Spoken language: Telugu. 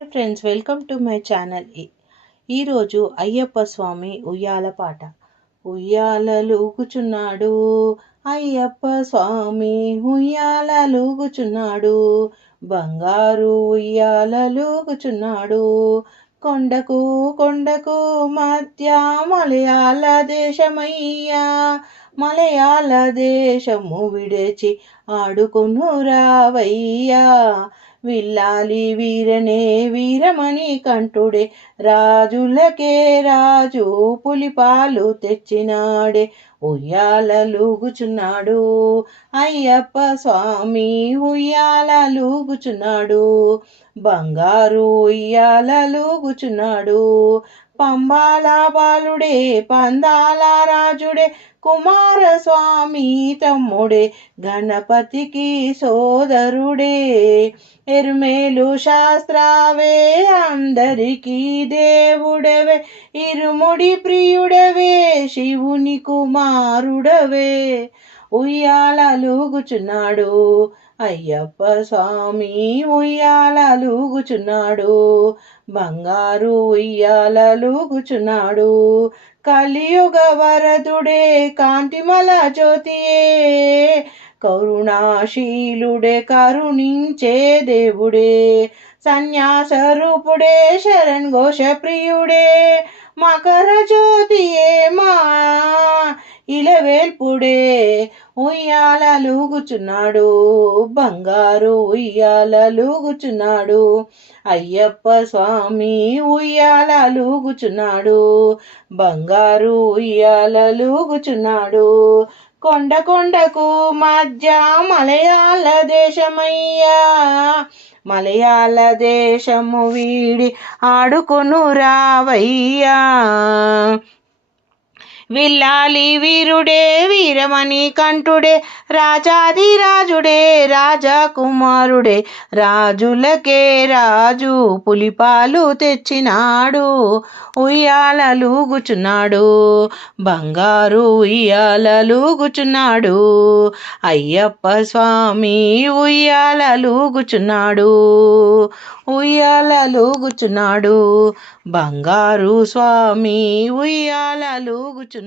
Friends, welcome to my channel. ఈరోజు అయ్యప్ప స్వామి ఉయ్యాల పాట. ఉయ్యాలలుగుచున్నాడు అయ్యప్ప స్వామి, ఉయ్యాలలుగుచున్నాడు, బంగారు ఉయ్యాలలుగుచున్నాడు. కొండకు కొండకు మధ్య మలయాళ దేశమయ్యా, మలయాళ దేశము విడిచి ఆడుకొను రావయ్యా. విల్లాలి వీరనే వీరమణి కంఠుడే, రాజులకే రాజు పులిపాలు తెచ్చినాడే. ఉయ్యాలలుగుచున్నాడు అయ్యప్ప స్వామి, ఉయ్యాలలుగుచున్నాడు, బంగారు ఉయ్యాలలుగుచున్నాడు. పంబాల బాలుడే పందాల రాజుడే, కుమారస్వామి తమ్ముడే, గణపతికి సోదరుడే. ఎరుమేలు శాస్త్రావే అందరికీ దేవుడవే, ఇరుముడి ప్రియుడవే, శివుని కుమారుడవే. ఉయ్యాలలుగుచున్నాడు అయ్యప్ప స్వామి, ఉయ్యాలలుగుచున్నాడు, బంగారు ఉయ్యాలలుగుచున్నాడు. కలియుగ వరదుడే కాంతిమల జ్యోతియే, కరుణాశీలుడే కరుణించే దేవుడే, సన్యాస రూపుడే శరణ్ ఘోష ప్రియుడే, మకర జ్యోతియే మా ఇలవేల్పుడే. ఉయ్యాలలుగుచున్నాడు, బంగారు ఉయ్యాలలుగుచున్నాడు, అయ్యప్ప స్వామి ఉయ్యాలలుగుచున్నాడు, బంగారు ఉయ్యాలలుగుచున్నాడు. కొండ కొండకు మధ్య మలయాళ దేశమయ్యా, మలయాళ దేశము వీడి ఆడుకొను రావయ్యా. విల్లాలి వీరుడే వీరమణి కంఠుడే, రాజాదిరాజుడే రాజకుమారుడే, రాజులకే రాజు పులిపాలు తెచ్చినాడు. ఉయ్యాలలుగుచున్నాడు, బంగారు ఉయ్యాలలుగుచున్నాడు, అయ్యప్ప స్వామి ఉయ్యాలలుగుచున్నాడు, ఉయ్యాలలుగుచున్నాడు, బంగారు స్వామి ఉయ్యాలలుగుచున్నాడు.